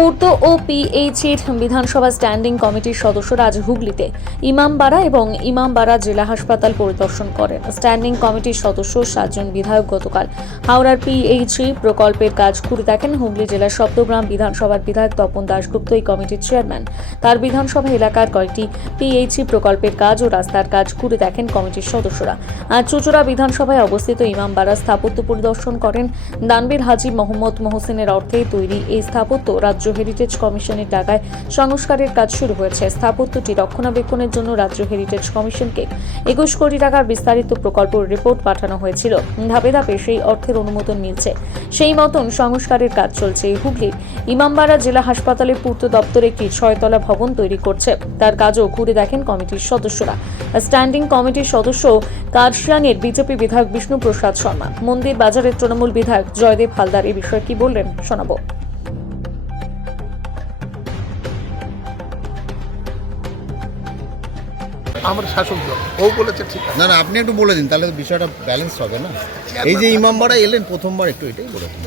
পূর্ত ও পিএইচির বিধানসভা স্ট্যান্ডিং কমিটির সদস্যরা আজ হুগলিতে ইমামবাড়া এবং ইমামবাড়া জেলা হাসপাতাল পরিদর্শন করেন। স্ট্যান্ডিং কমিটির সদস্য সাতজন বিধায়ক গতকাল হাওড়ার পিএইচি প্রকল্পের কাজ ঘুরে দেখেন। হুগলি জেলার সপ্তগ্রাম বিধানসভার বিধায়ক তপন দাশগুপ্ত এই কমিটির চেয়ারম্যান। তার বিধানসভা এলাকার কয়েকটি পিএইচি প্রকল্পের কাজ ও রাস্তার কাজ ঘুরে দেখেন কমিটির সদস্যরা। আজ চুচুড়া বিধানসভায় অবস্থিত ইমামবাড়া স্থাপত্য পরিদর্শন করেন। দানবীর হাজি মোহাম্মদ মোহসেনের অর্থে তৈরি এই স্থাপত্য রাজ্য হেরিটেজ কমিশনের টাকায় সংস্কারের কাজ শুরু হয়েছে। স্থাপত্যটি রক্ষণাবেক্ষণের জন্য রাজ্য হেরিটেজ কমিশনকে একুশ কোটি টাকার বিস্তারিত প্রকল্প রিপোর্ট পাঠানো হয়েছিল। ধাপে ধাপে সেই অর্থের অনুমোদন মিলছে। সেই মতন সংস্কারের কাজ চলছে। হুগলির ইমামবাড়া জেলা হাসপাতালে পূর্ত দপ্তর একটি ছয়তলা ভবন তৈরি করছে। তার কাজও ঘুরে দেখেন কমিটির সদস্যরা। স্ট্যান্ডিং কমিটির সদস্য কার্শিয়াংয়ের বিজেপি বিধায়ক বিষ্ণু প্রসাদ শর্মা। মন্দির বাজারের তৃণমূল বিধায়ক জয়দেব হালদার এ বিষয়ে কি বললেন শোনাবো। আমার শাসক দল ও বলেছে ঠিক আছে। না না আপনি একটু বলে দিন তাহলে বিষয়টা ব্যালেন্স হবে না? এই যে ইমামবাড়া এলেন প্রথমবার একটু এটাই বলে দিন।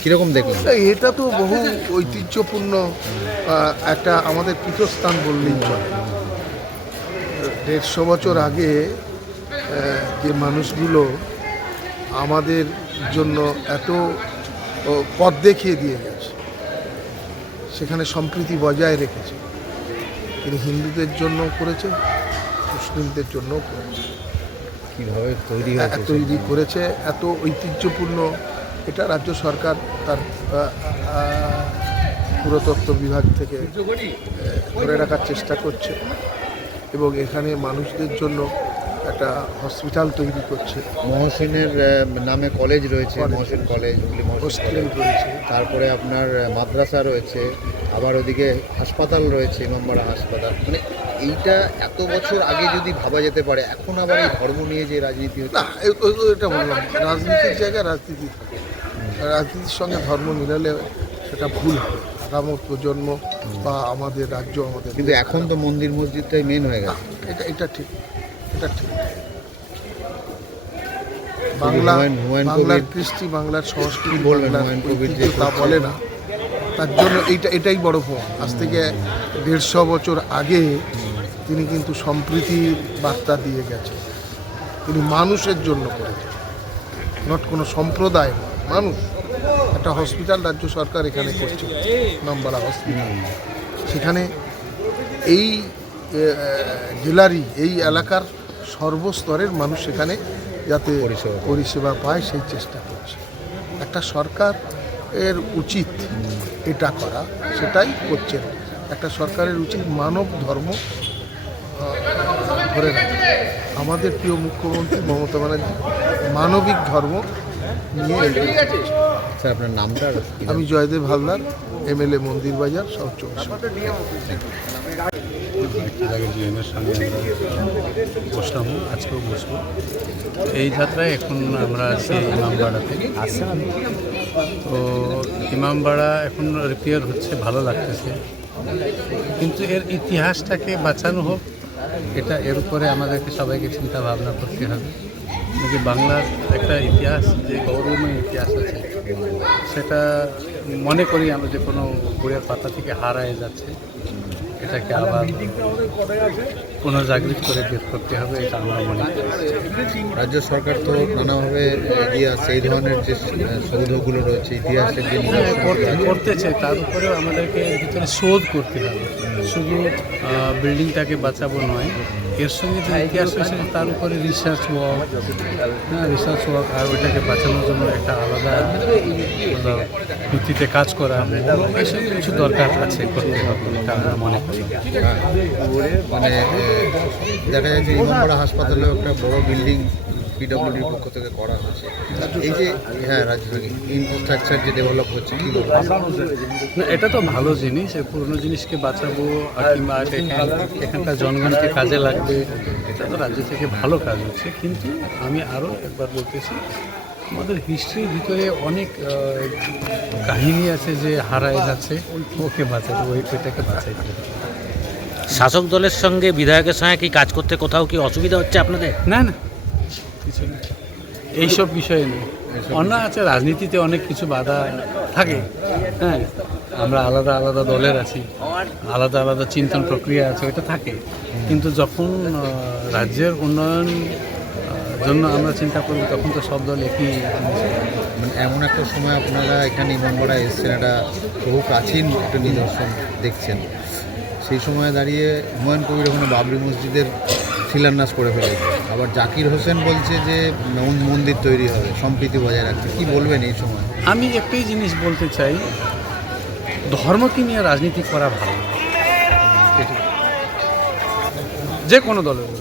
কীরকম দেখলেন? এটা তো বহু ঐতিহ্যপূর্ণ একটা আমাদের পীঠস্থান বললেই চলে। দেড়শো বছর আগে যে মানুষগুলো আমাদের জন্য এত পথ দেখিয়ে দিয়ে গেছে সেখানে সম্প্রীতি বজায় রেখেছে তিনি হিন্দুদের জন্য করেছে মুসলিমদের জন্য কীভাবে তৈরি তৈরি করেছে এত ঐতিহ্যপূর্ণ। এটা রাজ্য সরকার তার পুরাতত্ত্ব বিভাগ থেকে ধরে রাখার চেষ্টা করছে। এবং এখানে মানুষদের জন্য একটা হসপিটাল তৈরি করছে। মহসিনের নামে কলেজ রয়েছে মহসিন কলেজ হোস্টেল কলেজ। রয়েছে। তারপরে আপনার মাদ্রাসা রয়েছে আবার ওদিকে হাসপাতাল রয়েছে ইমামবাড়া হাসপাতাল। মানে এইটা এত বছর আগে যদি ভাবা যেতে পারে এখন আবার এই ধর্ম নিয়ে যে রাজনীতি হচ্ছে? না এটা বললাম রাজনীতির জায়গায় রাজনীতি থাকে। রাজনীতির সঙ্গে ধর্ম মিলালে সেটা ভুল হবে। আগামী প্রজন্ম বা আমাদের রাজ্য আমাদের কিন্তু এখন তো মন্দির মসজিদটাই মেন হয়ে গেছে। এটা এটা ঠিক এটা ঠিক। বাংলা বাংলার কৃষ্টি বাংলার সংস্কৃতি বাংলার তা বলে না। তার জন্য এইটা এটাই বড় প্রমাণ। আজ থেকে দেড়শো বছর আগে তিনি কিন্তু সম্প্রীতির বার্তা দিয়ে গেছেন। তিনি মানুষের জন্য করেছেন। নট কোনো সম্প্রদায় মানুষ। একটা হসপিটাল রাজ্য সরকার এখানে করছে নামবাড়া হসপিটাল সেখানে এই জেলারই এই এলাকার সর্বস্তরের মানুষ সেখানে যাতে পরিষেবা পায়। সেই চেষ্টা করছে। একটা সরকার এর উচিত এটা করা সেটাই করছেন একটা সরকারের উচিত মানব ধর্ম ধরে রাখা। আমাদের প্রিয় মুখ্যমন্ত্রী মমতা ব্যানার্জি মানবিক ধর্ম নিয়ে স্যার আপনার নামটা আমি জয়দেব হালদার এমএলএ মন্দির বাজার সব চৌষট্টি বসলাম আজকেও বসবো। এই যাত্রায় এখন আমরা আছি ইমামবাড়াতে তো ইমামবাড়া এখন রিপেয়ার হচ্ছে ভালো লাগতেছে। কিন্তু এর ইতিহাসটাকে বাঁচানো হোক এটা এর উপরে আমাদেরকে সবাইকে চিন্তা ভাবনা করতে হবে। যে বাংলার একটা ইতিহাস, যে গৌরবময় ইতিহাস আছে, সেটা মনে করি আমরা যে কোনো বইয়ের পাতা থেকে হারায় যাচ্ছে। এটাকে আবার পুনর্জাগৃত করে বের করতে হবে এটা আমরা মনে করি। রাজ্য সরকার তো নানাভাবে এগিয়ে আসছে এই ধরনের যে সৌধগুলো রয়েছে ইতিহাসের যে করতেছে তার উপরেও আমাদেরকে ভিতরে শোধ করতে হবে। শুধু বিল্ডিংটাকে বাঁচাবো নয় এর সঙ্গে যে ইতিহাস রয়েছে তার উপরে রিসার্চ ওয়ার্ক হ্যাঁ রিসার্চ ওয়ার্ক আর ওইটাকে বাঁচানোর জন্য একটা আলাদা ভিত্তিতে কাজ করা এসব কিছু দরকার আছে করতে হবে এটা আমরা মনে করি। মানে দেখা যাচ্ছে ইমামবাড়া হাসপাতালেও একটা বড় বিল্ডিং পিডব্লিউডির পক্ষ থেকে করা হচ্ছে এই যে হ্যাঁ রাজধানী ইনফ্রাস্ট্রাকচার যে ডেভেলপ হচ্ছে, কি না, এটা তো ভালো জিনিস পুরনো জিনিসকে বাঁচাবো কিংবা এখানকার জনগণকে কাজে লাগবে, এটা তো রাজ্য থেকে ভালো কাজ হচ্ছে, কিন্তু আমি আরও একবার বলতেছি আমাদের হিস্ট্রির ভিতরে অনেক কাহিনী আছে যে হারায় যাচ্ছে ওকে বাঁচাতে ওই এটাকে বাঁচাইতে। শাসক দলের সঙ্গে বিধায়কের সঙ্গে কি কাজ করতে কোথাও কি অসুবিধা হচ্ছে আপনাদের? না না কিছু না। এইসব বিষয়ে নেই। অন্যায় আছে রাজনীতিতে অনেক কিছু বাধা থাকে। হ্যাঁ আমরা আলাদা আলাদা দলের আছি আলাদা আলাদা চিন্তন প্রক্রিয়া আছে ওটা থাকে। কিন্তু যখন রাজ্যের উন্নয়ন জন্য আমরা চিন্তা করব তখন তো সব দল একই মানে এমন একটা সময় আপনারা এখানে ইমামবাড়া এসছেন একটা বহু প্রাচীন একটা নিদর্শন দেখছেন। সেই সময় দাঁড়িয়ে হুমায়ুন কবির ওখানে বাবরি মসজিদের শিলান্যাস করে ফেলেছে। আবার জাকির হোসেন বলছে যে মন- মন্দির তৈরি হবে সম্প্রীতি বজায় রাখতে কি বলবেন এই সময়? আমি একটাই জিনিস বলতে চাই ধর্মকে নিয়ে রাজনীতি করা ভালো। যে কোনো দলের